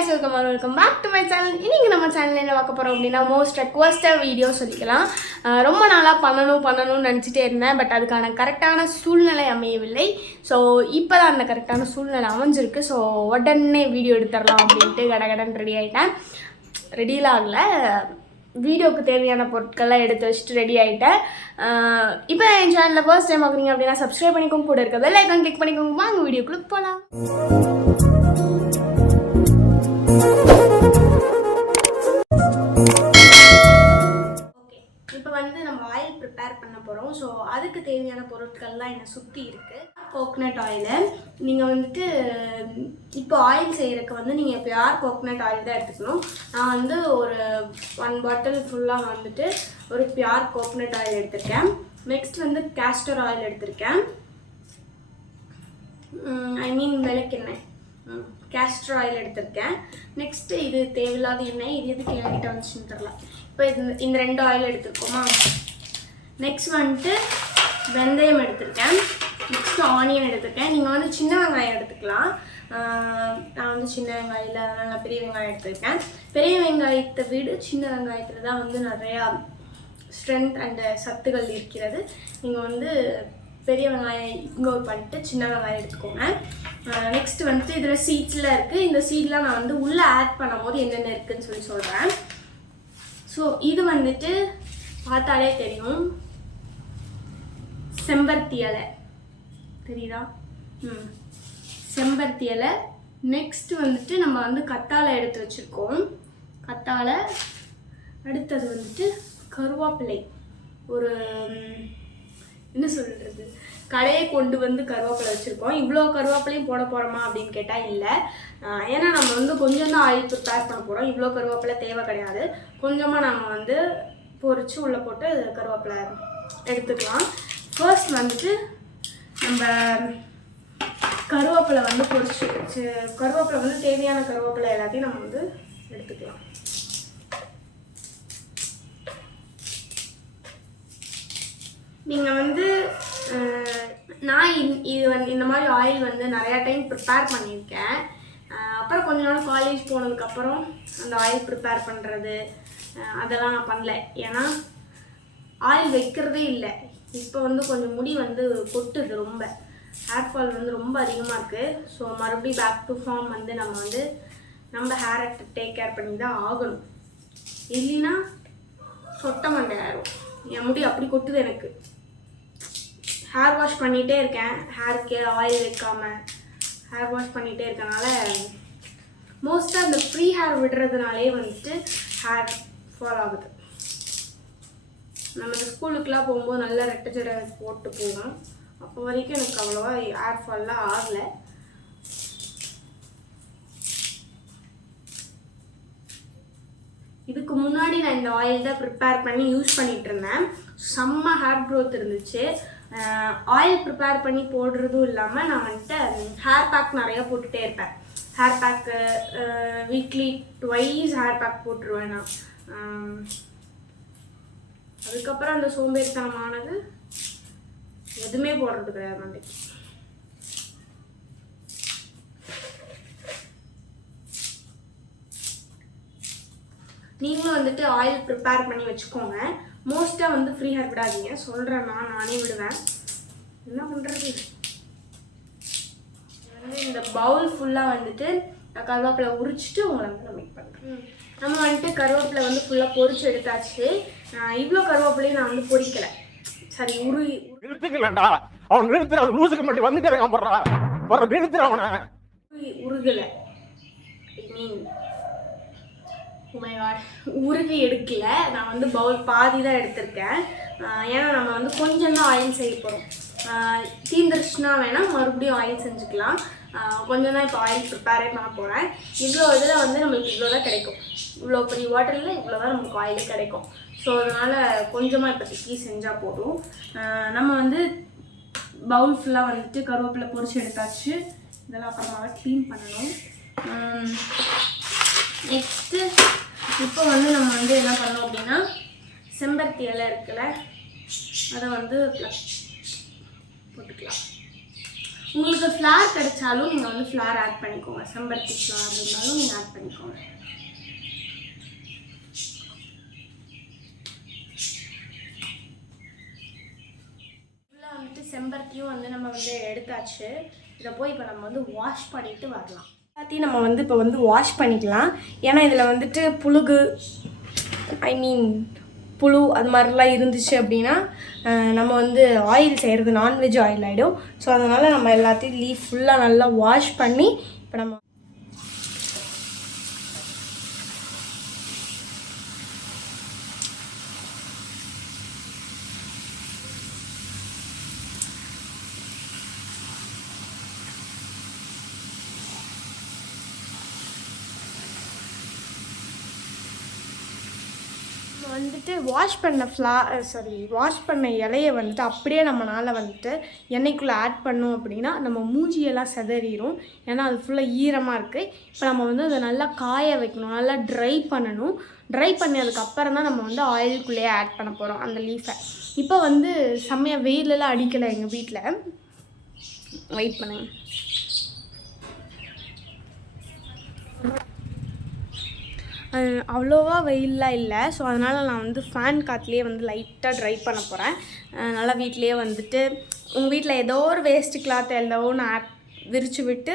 guys, welcome back to my channel. இன்னைக்கு நம்ம சேனல்ல என்ன பார்க்க போறோம் அப்படினா மோஸ்ட் ரெக்வெஸ்டட் வீடியோ சொல்லிக்கலாம். ரொம்ப நாளா பண்ணனும்னு நினைச்சிட்டே இருந்தேன். பட் அதுக்கான கரெக்ட்டான சூழ்நிலை அமையவில்லை. சோ இப்போதான் அந்த கரெக்ட்டான சூழ்நிலை அமைஞ்சிருக்கு. சோ உடனே வீடியோ எடுத்துறலாம் அப்படிட்டு கடகடன் ரெடி ஆயிட்டேன். ரெடில ஆகல. வீடியோக்கு தேவையான பொருட்கள்லாம் எடுத்து வச்சுட்டு ரெடி ஆகிட்டேன். இப்போ என் சேனலில் ஃபர்ஸ்ட் டைம் பார்க்குறீங்க அப்படின்னா சப்ஸ்கிரைப் பண்ணிக்கோங்க, கூட இருக்க பெல் ஐக்கான் கிளிக் பண்ணிக்கோங்க. வாங்க வீடியோக்குள்ள போகலாம். இப்போ வந்து நம்ம ஆயில் ப்ரிப்பேர் பண்ண போகிறோம். ஸோ அதுக்கு தேவையான பொருட்கள்லாம் என்னை சுற்றி இருக்குது. கோகனட் ஆயிலு நீங்கள் வந்துட்டு இப்போ ஆயில் செய்கிறதுக்கு வந்து நீங்கள் பியூர் கோகனட் ஆயில் தான் எடுத்துக்கணும். நான் வந்து ஒரு 1 பாட்டில் ஃபுல்லாக வந்துட்டு ஒரு பியூர் கோகனட் ஆயில் எடுத்திருக்கேன். நெக்ஸ்ட் வந்து கேஸ்டர் ஆயில் எடுத்திருக்கேன். ஐ மீன் விளக்கெண்ணெய், கேஸ்டர் ஆயில் எடுத்திருக்கேன். நெக்ஸ்ட்டு இது தேவையில்லாத எண்ணெய், இது எதுக்கு என்கிட்ட வந்துச்சுன்னு தெரியல. இப்போ இந்த 2 ஆயில் எடுத்துருக்கோமா. நெக்ஸ்ட் வந்துட்டு வெந்தயம் எடுத்திருக்கேன். நெக்ஸ்ட்டு ஆனியன் எடுத்திருக்கேன். நீங்கள் வந்து சின்ன வெங்காயம் எடுத்துக்கலாம். நான் வந்து சின்ன வெங்காயம் இல்லை, அதனால் நான் பெரிய வெங்காயம் எடுத்திருக்கேன். பெரிய வெங்காயத்தை விட சின்ன வெங்காயத்தில் தான் வந்து நிறையா ஸ்ட்ரென்த் அண்ட் சத்துக்கள் இருக்கிறது. நீங்கள் வந்து பெரிய வெங்காயம் இக்னோர் பண்ணிட்டு சின்ன வெங்காயம் எடுத்துக்கோங்க. நெக்ஸ்ட் வந்துட்டு இதில் சீட்ஸ்லாம் இருக்குது. இந்த சீட்லாம் நான் வந்து உள்ளே ஆட் பண்ணும் போது என்னென்ன இருக்குதுன்னு சொல்கிறேன். ஸோ இது வந்துட்டு பார்த்தாலே தெரியும், செம்பருத்தி இலை தெரியுதா? செம்பருத்தி இலை. நெக்ஸ்ட் வந்துட்டு நம்ம வந்து கத்தாழை எடுத்து வச்சுருக்கோம். கத்தாழை. அடுத்தது வந்துட்டு கருவேப்பிலை. ஒரு என்ன சொல்கிறது, கடையை கொண்டு வந்து கருவேப்பிலை வச்சுருக்கோம். இவ்வளோ கருவேப்பிலையும் போட போகிறோமா அப்படின்னு கேட்டால் இல்லை. ஏன்னா நம்ம வந்து கொஞ்சம் தான் ஆயில் ப்ரிப்பேர் பண்ண போகிறோம். இவ்வளோ கருவேப்பிலை தேவை கிடையாது. கொஞ்சமாக நம்ம வந்து பொரித்து உள்ளே போட்டு கருவேப்பிலை எடுத்துக்கலாம். ஃபர்ஸ்ட் வந்துட்டு நம்ம கருவேப்பிலை வந்து பொரிச்சு கருவேப்பிலை வந்து தேவையான கருவேப்பிலை எல்லாத்தையும் நம்ம வந்து எடுத்துக்கலாம். நீங்கள் வந்து நான் இது வந்து இந்த மாதிரி ஆயில் வந்து நிறையா டைம் ப்ரிப்பேர் பண்ணியிருக்கேன். அப்புறம் கொஞ்ச நாள் காலேஜ் போனதுக்கப்புறம் அந்த ஆயில் ப்ரிப்பேர் பண்ணுறது அதெல்லாம் நான் பண்ணல. ஏன்னா ஆயில் வைக்கிறதே இல்லை. இப்போ வந்து கொஞ்சம் முடி வந்து கொட்டுது, ரொம்ப ஹேர் ஃபால் வந்து ரொம்ப அதிகமாக இருக்குது. ஸோ மறுபடியும் பேக் டு ஃபார்ம் வந்து நம்ம ஹேரை டேக் கேர் பண்ணி தான் ஆகணும். இல்லைன்னா சொட்ட மண்டை ஆயிரும். என் முடி அப்படி கொட்டுது எனக்கு. ஹேர் வாஷ் பண்ணிகிட்டே இருக்கேன். ஹேருக்கு ஆயில் வைக்காமல் ஹேர் வாஷ் பண்ணிகிட்டே இருக்கனால மோஸ்ட்டாக இந்த ஃப்ரீ ஹேர் விடுறதுனாலே வந்துட்டு ஹேர் ஃபால் ஆகுது. நம்ம இந்த ஸ்கூலுக்கெலாம் போகும்போது நல்லா ரெட்டை ஜடை போட்டு போவோம். அப்போ வரைக்கும் எனக்கு அவ்வளோவா ஹேர் ஃபால்லாம் ஆகலை. இதுக்கு முன்னாடி நான் இந்த ஆயில் தான் ப்ரிப்பேர் பண்ணி யூஸ் பண்ணிகிட்டு இருந்தேன். செம்ம ஹேர் க்ரோத் இருந்துச்சு. ஆயில் ப்ரிப்பேர் பண்ணி போடுறதும் இல்லாமல் நான் வந்துட்டு ஹேர் பேக் நிறையா போட்டுகிட்டே இருப்பேன். Hair pack weekly 2 hair pack போட்டுருவேன் நான். அதுக்கப்புறம் அந்த சோம்பேறித்தனமானது எதுவுமே போடுறது கிடையாது மண்டைக்கு. நீங்களும் வந்துட்டு ஆயில் ப்ரிப்பேர் பண்ணி வச்சுக்கோங்க. மோஸ்ட்டாக வந்து ஃப்ரீ ஹேர் விடாதீங்க. சொல்கிறேன், நானே விடுவேன். என்ன பண்ணுறது, வந்து இந்த பவுல் ஃபுல்லாக வந்துட்டு கருவேப்பிலை உரிச்சிட்டு உங்களை வந்து நான் மேக் பண்ணுறேன். நம்ம வந்துட்டு கருவேப்பிலை வந்து ஃபுல்லாக பொரிச்சு எடுத்தாச்சு. இவ்வளோ கருவேப்பிலையும் நான் வந்து பொரிக்கலை. சரி, உருகலை. ஐ மீன் உருகி எடுக்கல. நான் வந்து பவுல் பாதி தான் எடுத்திருக்கேன். ஏன்னா நம்ம வந்து கொஞ்சம் தான் ஆயில் செய்ய போகிறோம். தீந்துருச்சுன்னா வேணால் மறுபடியும் ஆயில் செஞ்சுக்கலாம். கொஞ்சம் தான் இப்போ ஆயில் ப்ரிப்பேரே பண்ண போகிறேன். இவ்வளோ இதில் வந்து நம்மளுக்கு இவ்வளோ தான் கிடைக்கும். இவ்வளோ பெரிய வாட்டரில் இவ்வளோ தான் நமக்கு ஆயிலே கிடைக்கும். ஸோ அதனால் கொஞ்சமாக இப்போதைக்கு செஞ்சால் போதும். நம்ம வந்து பவுல் ஃபுல்லாக வந்துட்டு கருவேப்பிலை பொரிச்சு எடுத்தாச்சு. இதெல்லாம் அப்புறமா க்ளீன் பண்ணணும். நெக்ஸ்ட்டு இப்போ வந்து நம்ம வந்து என்ன பண்ணோம் அப்படின்னா, செம்பருத்தி இலை இருக்குல்ல, அதை வந்து போட்டுக்கலாம். உங்களுக்கு ஃப்ளார் கிடைச்சாலும் நீங்கள் வந்து ஃப்ளார் ஆட் பண்ணிக்கோங்க. செம்பருத்தி ஃப்ளார் இருந்தாலும் நீங்கள் ஆட் பண்ணிக்கோங்க. ஃபுல்லாக வந்துட்டு செம்பருத்தியும் வந்து நம்ம வந்து எடுத்தாச்சு. இதை போய் இப்போ நம்ம வந்து வாஷ் பண்ணிவிட்டு வரலாம். எல்லாத்தையும் நம்ம வந்து இப்போ வந்து வாஷ் பண்ணிக்கலாம். ஏன்னா இதில் வந்துட்டு புழுகு புழு அது மாதிரிலாம் இருந்துச்சு அப்படின்னா நம்ம வந்து ஆயில் செய்கிறது நான்வெஜ் ஆயில் ஆகிடும். ஸோ அதனால் நம்ம எல்லாத்தையும் ஃபுல்லாக நல்லா வாஷ் பண்ணி இப்போ நம்ம வந்துட்டு வாஷ் பண்ண இலையை வந்துட்டு அப்படியே நம்மளால் வந்துட்டு எண்ணெய்க்குள்ளே ஆட் பண்ணோம் அப்படின்னா நம்ம மூஞ்சியெல்லாம் செதறிடும். ஏன்னா அது ஃபுல்லாக ஈரமாக இருக்குது. இப்போ நம்ம வந்து அதை நல்லா காய வைக்கணும், நல்லா ட்ரை பண்ணணும். ட்ரை பண்ணதுக்கப்புறம் தான் நம்ம வந்து ஆயிலுக்குள்ளேயே ஆட் பண்ண போகிறோம் அந்த லீஃபை. இப்போ வந்து செம்மையாக வெயிலெல்லாம் அடிக்கலை எங்கள் வீட்டில். வெயிட் பண்ணுங்க. அவ்வளோவா வெயிலெலாம் இல்லை. ஸோ அதனால் நான் வந்து ஃபேன் காற்றுலேயே வந்து லைட்டாக ட்ரை பண்ண போகிறேன். நல்லா வீட்லேயே வந்துட்டு உங்கள் வீட்டில் ஏதோ ஒரு வேஸ்ட்டு கிளாத் ஏதோ ஒன்று விரித்து விட்டு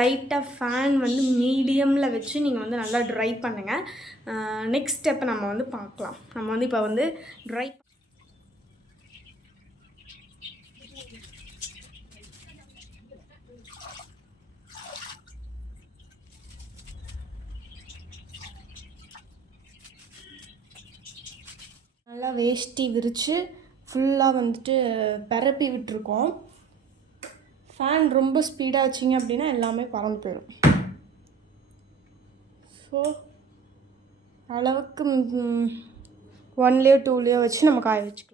லைட்டாக ஃபேன் வந்து மீடியமில் வச்சு நீங்கள் வந்து நல்லா ட்ரை பண்ணுங்கள். நெக்ஸ்ட் ஸ்டெப்பை நம்ம வந்து பார்க்கலாம். நம்ம வந்து இப்போ வந்து ட்ரை நல்லா வேஷ்டி விரித்து ஃபுல்லாக வந்துட்டு பரப்பி விட்டுருக்கோம். ஃபேன் ரொம்ப ஸ்பீடாக வச்சிங்க அப்படின்னா எல்லாமே பறந்து போயிடும். ஸோ அளவுக்கு 1லேயோ 2லேயோ வச்சு நம்ம காய வச்சுக்கலாம்.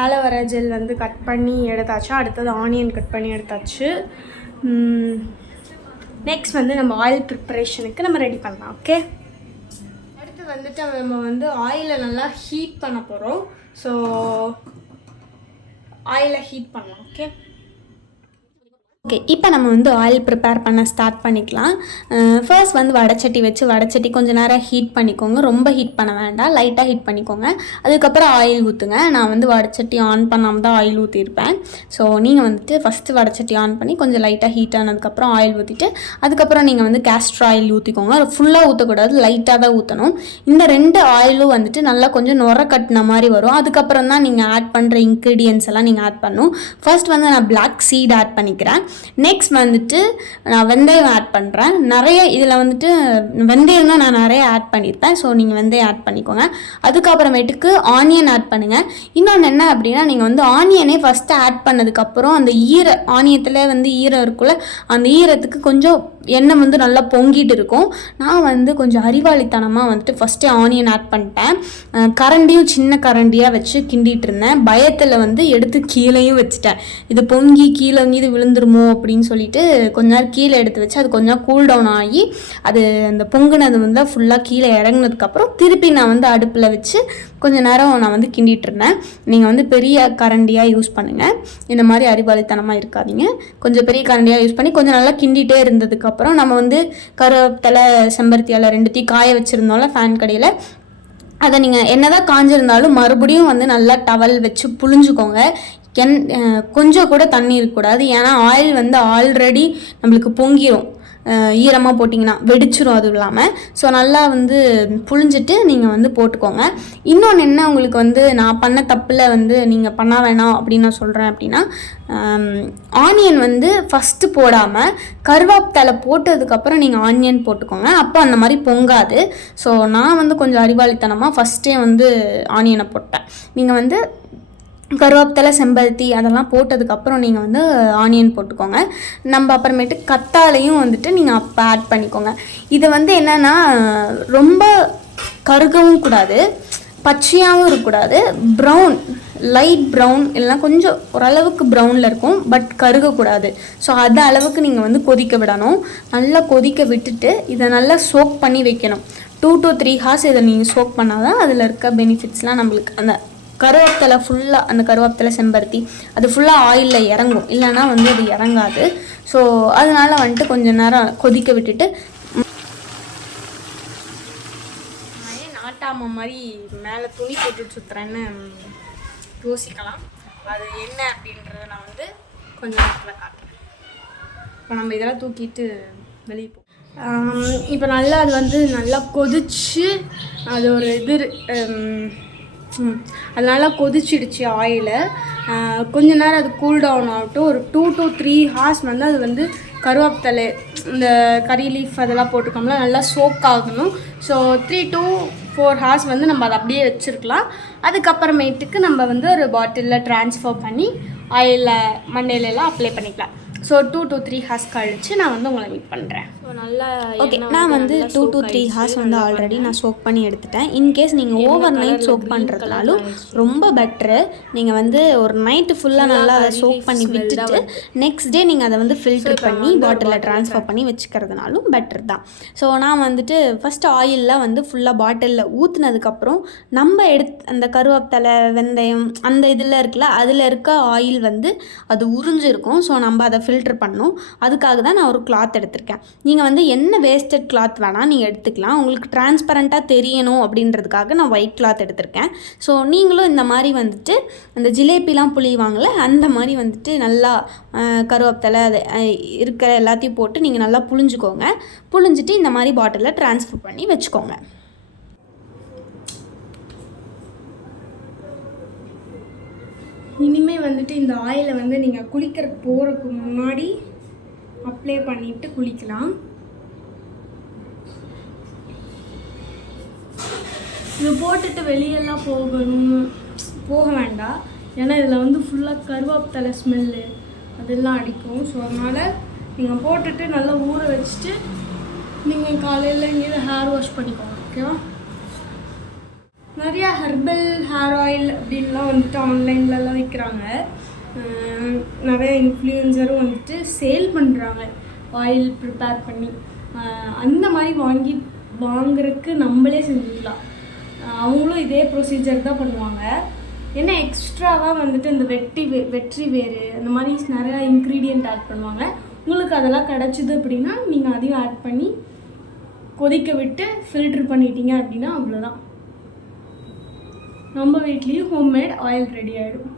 ஆலோவேரா ஜெல் வந்து கட் பண்ணி எடுத்தாச்சு. அடுத்தது ஆனியன் கட் பண்ணி எடுத்தாச்சு. நெக்ஸ்ட் வந்து நம்ம ஆயில் ப்ரிப்பரேஷனுக்கு நம்ம ரெடி பண்ணலாம். ஓகே, அடுத்து வந்துட்டு நம்ம வந்து ஆயிலை நல்லா ஹீட் பண்ண போகிறோம். ஸோ ஆயிலை ஹீட் பண்ணலாம். ஓகே, இப்போ நம்ம வந்து ஆயில் ப்ரிப்பேர் பண்ண ஸ்டார்ட் பண்ணிக்கலாம். ஃபர்ஸ்ட் வந்து வடைச்சட்டி கொஞ்சம் நேரம் ஹீட் பண்ணிக்கோங்க. ரொம்ப ஹீட் பண்ண வேண்டாம், லைட்டாக ஹீட் பண்ணிக்கோங்க. அதுக்கப்புறம் ஆயில் ஊற்றுங்க. நான் வந்து வடைச்சட்டி ஆன் பண்ணாமல் தான் ஆயில் ஊற்றிருப்பேன். ஸோ நீங்கள் வந்துட்டு ஃபஸ்ட்டு வடைச்சட்டி ஆன் பண்ணி கொஞ்சம் லைட்டாக ஹீட் ஆனதுக்கப்புறம் ஆயில் ஊற்றிட்டு அதுக்கப்புறம் நீங்கள் வந்து கேஸ்டர் ஆயில் ஊற்றிக்கோங்க. ஃபுல்லாக ஊற்றக்கூடாது, லைட்டாக தான் ஊற்றணும். இந்த 2 ஆயிலும் வந்துட்டு நல்லா கொஞ்சம் நுர கட்டின மாதிரி வரும். அதுக்கப்புறம் தான் நீங்கள் ஆட் பண்ணுற இன்க்ரீடியன்ஸ் எல்லாம் நீங்கள் ஆட் பண்ணணும். ஃபர்ஸ்ட் வந்து நான் பிளாக் சீட் ஆட் பண்ணிக்கிறேன். நெக்ஸ்ட் வந்துட்டு நான் வெந்தயம் ஆட் பண்ணுறேன். நிறைய இதில் வந்துட்டு வெந்தயம் தான் நான் நிறைய ஆட் பண்ணியிருப்பேன். ஸோ நீங்கள் வெந்தயம் ஆட் பண்ணிக்கோங்க. அதுக்கப்புறமேட்டுக்கு ஆனியன் ஆட் பண்ணுங்கள். இன்னொன்று என்ன அப்படின்னா, நீங்கள் வந்து ஆனியனே ஃபஸ்ட்டு ஆட் பண்ணதுக்கப்புறம் அந்த ஆனியத்தில் வந்து ஈரம் இருக்குள்ள அந்த ஈரத்துக்கு கொஞ்சம் எண்ணெய் வந்து நல்லா பொங்கிட்டு இருக்கும். நான் வந்து கொஞ்சம் அறிவாளித்தனமாக வந்துட்டு ஃபஸ்ட்டு ஆனியன் ஆட் பண்ணிட்டேன். கரண்டியும் சின்ன கரண்டியாக வச்சு கிண்டிகிட்டு இருந்தேன். பயத்தில் வந்து எடுத்து கீழேயும் வச்சுட்டேன். இது பொங்கி கீழே இது விழுந்துருமோ அப்படின்னு சொல்லிட்டு கொஞ்ச நேரம் கீழே எடுத்து வச்சு அது கொஞ்சம் கூல் டவுன் ஆகி அது அந்த பொங்குனது வந்து ஃபுல்லாக கீழே இறங்கினதுக்கப்புறம் திருப்பி நான் வந்து அடுப்பில் வச்சு கொஞ்சம் நேரம் நான் வந்து கிண்டிகிட்டு இருந்தேன். நீங்கள் வந்து பெரிய கரண்டியாக யூஸ் பண்ணுங்கள். இந்த மாதிரி அறிவாளித்தனமாக இருக்காதீங்க. கொஞ்சம் பெரிய கரண்டியாக யூஸ் பண்ணி கொஞ்சம் நல்லா கிண்டிகிட்டே இருந்ததுக்கப்புறம் நம்ம வந்து கருவேப்பிலை செம்பருத்தி இலை 2த்தையும் காய வச்சுருந்தோம்ல ஃபேன் கடையில், அதை நீங்கள் என்னதான் காஞ்சிருந்தாலும் மறுபடியும் வந்து நல்லா டவல் வச்சு புழிஞ்சுக்கோங்க. கொஞ்சம் கூட தண்ணி இருக்கக்கூடாது. ஏன்னா ஆயில் வந்து ஆல்ரெடி நம்மளுக்கு பொங்கிடும். ஈரமாக போட்டிங்கன்னா வெடிச்சிரும். அதுவும் இல்லாமல் ஸோ நல்லா வந்து புழிஞ்சிட்டு நீங்கள் வந்து போட்டுக்கோங்க. இன்னொன்று என்ன, உங்களுக்கு வந்து நான் பண்ண தப்பில் வந்து நீங்கள் பண்ண வேணாம் அப்படின்னு நான் சொல்கிறேன் அப்படின்னா, ஆனியன் வந்து ஃபஸ்ட்டு போடாமல் கருவேப்பிலை போட்டதுக்கப்புறம் நீங்கள் ஆனியன் போட்டுக்கோங்க. அப்போ அந்த மாதிரி பொங்காது. ஸோ நான் வந்து கொஞ்சம் அறிவாளித்தனமாக ஃபஸ்ட்டே வந்து ஆனியனை போட்டேன். நீங்கள் வந்து கருவேப்பிலை செம்பருத்தி அதெல்லாம் போட்டதுக்கப்புறம் நீங்கள் வந்து ஆனியன் போட்டுக்கோங்க. நம்ம அப்புறமேட்டு கத்தாழையும் வந்துட்டு நீங்கள் அப்போ ஆட் பண்ணிக்கோங்க. இது வந்து என்னென்னா ரொம்ப கருகவும் கூடாது, பச்சையாகவும் இருக்கக்கூடாது, ப்ரௌன் லைட் ப்ரௌன் இல்லைனா கொஞ்சம் ஓரளவுக்கு ப்ரௌனில் இருக்கும், பட் கருகக்கூடாது. ஸோ அது அளவுக்கு நீங்கள் வந்து கொதிக்க விடணும். நல்லா கொதிக்க விட்டுட்டு இதை நல்லா சோக் பண்ணி வைக்கணும். 2 to 3 hours இதை நீங்கள் சோக் பண்ணால் தான் அதில் இருக்க பெனிஃபிட்ஸ்லாம் நம்மளுக்கு அந்த கருவேப்பிலை ஃபுல்லாக, அந்த கருவேப்பிலை செம்பருத்தி அது ஃபுல்லாக ஆயிலில் இறங்கும், இல்லைன்னா வந்து அது இறங்காது. ஸோ அதனால் வந்துட்டு கொஞ்சம் நேரம் கொதிக்க விட்டுட்டு நாட்டாம மாதிரி மேலே துணி போட்டுட்டு சுற்றுறேன்னு யோசிக்கலாம். அது என்ன அப்படின்றத நான் வந்து கொஞ்சம் நேரத்தில் காட்டுறேன். இப்போ நம்ம இதெல்லாம் தூக்கிட்டு வெளியே போவோம். இப்போ நல்லா அது வந்து நல்லா கொதிச்சு அது ஒரு இது அது நல்லா கொதிச்சிடுச்சு ஆயிலை. கொஞ்ச நேரம் அது கூல் டவுன் ஆகட்டும். ஒரு 2 to 3 hours வந்து அது வந்து கருவேப்பிலை இந்த கறி லீஃப் அதெல்லாம் போட்டுக்கோம்ல நல்லா சோக் ஆகணும். ஸோ 3 to 4 hours வந்து நம்ம அதை அப்படியே வச்சுருக்கலாம். அதுக்கப்புறமேட்டுக்கு நம்ம வந்து ஒரு பாட்டிலில் ட்ரான்ஸ்ஃபர் பண்ணி ஆயிலில் மண்டையிலலாம் அப்ளை பண்ணிக்கலாம். ஸோ 2 to 3 hours கழிச்சு நான் வந்து உங்களை மீட் பண்ணுறேன். ஸோ நல்லா ஓகே, நான் வந்து 2 to 3 hours வந்து ஆல்ரெடி நான் சோக் பண்ணி எடுத்துட்டேன். இன்கேஸ் நீங்கள் ஓவர் நைட் சோக் பண்ணுறதுனாலும் ரொம்ப பெட்ரு. நீங்கள் வந்து ஒரு நைட்டு ஃபுல்லாக நல்லா அதை சோக் பண்ணி விட்டுட்டு நெக்ஸ்ட் டே நீங்கள் அதை வந்து ஃபில்டர் பண்ணி பாட்டிலில் ட்ரான்ஸ்ஃபர் பண்ணி வச்சுக்கிறதுனாலும் பெட்டர் தான். ஸோ நான் வந்துட்டு ஃபஸ்ட்டு ஆயிலில் வந்து ஃபுல்லாக பாட்டிலில் ஊற்றுனதுக்கப்புறம் நம்ம அந்த கருவேப்பிலை வெந்தயம் அந்த இதில் இருக்குல்ல, அதில் இருக்க ஆயில் வந்து அது உறிஞ்சிருக்கும். ஸோ நம்ம அதை ஃபில்டர் பண்ணணும். அதுக்காக தான் நான் ஒரு கிளாத் எடுத்திருக்கேன். நீங்கள் வந்து என்ன வேஸ்டட் கிளாத் வேணால் நீங்கள் எடுத்துக்கலாம். உங்களுக்கு டிரான்ஸ்பரண்ட்டாக தெரியணும் அப்படின்றதுக்காக நான் ஒயிட் கிளாத் எடுத்திருக்கேன். ஸோ நீங்களும் இந்த மாதிரி வந்துட்டு அந்த ஜிலேபிலாம் புளிவாங்கள்ல, அந்த மாதிரி வந்துட்டு நல்லா கருவேப்பிலை அது இருக்கிற எல்லாத்தையும் போட்டு நீங்கள் நல்லா புழிஞ்சுக்கோங்க. புழிஞ்சிட்டு இந்த மாதிரி பாட்டிலில் ட்ரான்ஸ்ஃபர் பண்ணி வச்சுக்கோங்க. இனிமேல் வந்துட்டு இந்த ஆயிலை வந்து நீங்கள் குளிக்கிற போகிறதுக்கு முன்னாடி அப்ளை பண்ணிவிட்டு குளிக்கலாம். இது போட்டுட்டு வெளியெல்லாம் போக வேண்டாம். ஏன்னா இதில் வந்து ஃபுல்லாக கருவேப்பிலை ஸ்மெல்லு அதெல்லாம் அடிக்கும். ஸோ அதனால் நீங்கள் போட்டுட்டு நல்லா ஊற வச்சுட்டு நீங்கள் காலையில் எங்கேயும் ஹேர் வாஷ் பண்ணிக்கோங்க. ஓகேவா? நிறையா ஹெர்பல் ஹேர் ஆயில் அப்படின்லாம் வந்துட்டு ஆன்லைன்லலாம் விற்கிறாங்க. நிறைய இன்ஃப்ளூயன்சரும் வந்துட்டு சேல் பண்ணுறாங்க ஆயில் ப்ரிப்பேர் பண்ணி. அந்த மாதிரி வாங்குறதுக்கு நம்மளே செஞ்சுக்கலாம். அவங்களும் இதே ப்ரொசீஜர் தான் பண்ணுவாங்க. ஏன்னா எக்ஸ்ட்ராவாக வந்துட்டு இந்த வெற்றி வேறு அந்த மாதிரி நிறையா இன்க்ரீடியண்ட் ஆட் பண்ணுவாங்க. உங்களுக்கு அதெல்லாம் கிடச்சிது அப்படின்னா நீங்கள் அதையும் ஆட் பண்ணி கொதிக்க விட்டு ஃபில்ட்ரு பண்ணிட்டீங்க அப்படின்னா அவ்வளோதான், நம்ம வீட்லேயும் ஹோம்மேட் ஆயில் ரெடி ஆகிடும்.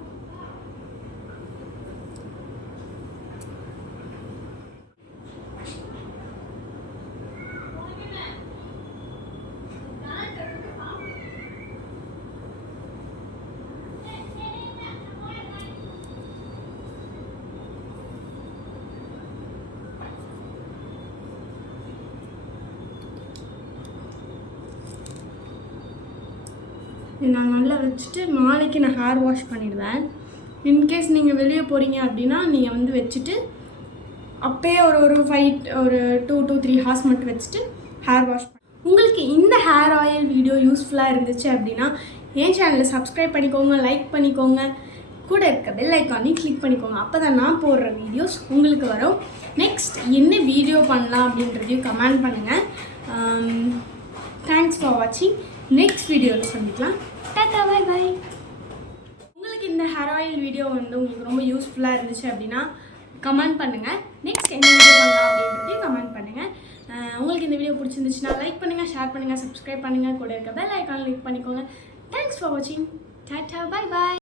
நான் நல்லா வச்சுட்டு நாளைக்கு நான் ஹேர் வாஷ் பண்ணிடுவேன். இன்கேஸ் நீங்கள் வெளியே போகிறீங்க அப்படின்னா நீங்கள் வந்து வச்சுட்டு அப்போயே ஒரு 2 to 3 hours மட்டும் வச்சுட்டு ஹேர் வாஷ் உங்களுக்கு இந்த ஹேர் ஆயில் வீடியோ யூஸ்ஃபுல்லாக இருந்துச்சு அப்படின்னா என் சேனலை சப்ஸ்கிரைப் பண்ணிக்கோங்க, லைக் பண்ணிக்கோங்க, கூட இருக்க பெல் ஐக்கானையும் கிளிக் பண்ணிக்கோங்க. அப்போ தான் நான் போடுற வீடியோஸ் உங்களுக்கு வரும். நெக்ஸ்ட் என்ன வீடியோ பண்ணலாம் அப்படின்றதையும் கமெண்ட் பண்ணுங்கள். தேங்க்ஸ் ஃபார் வாட்சிங். நெக்ஸ்ட் வீடியோவில் சந்திக்கலாம். Tata, bye bye. உங்களுக்கு இந்த ஹேர் ஆயில் வீடியோ வந்து உங்களுக்கு ரொம்ப யூஸ்ஃபுல்லாக இருந்துச்சு அப்படின்னா கமெண்ட் பண்ணுங்கள். நெக்ஸ்ட் என்ன வீடியோ பண்ணலாம் அப்படின்றதையும் கமெண்ட் பண்ணுங்கள். உங்களுக்கு இந்த வீடியோ பிடிச்சிருந்துச்சுன்னா லைக் பண்ணுங்கள், ஷேர் பண்ணுங்கள், சப்ஸ்கிரைப் பண்ணுங்கள், கூட இருக்க பெல் ஐக்கான் கிளிக் பண்ணிக்கோங்க. தேங்க்ஸ் ஃபார் வாட்சிங். Tata, bye by.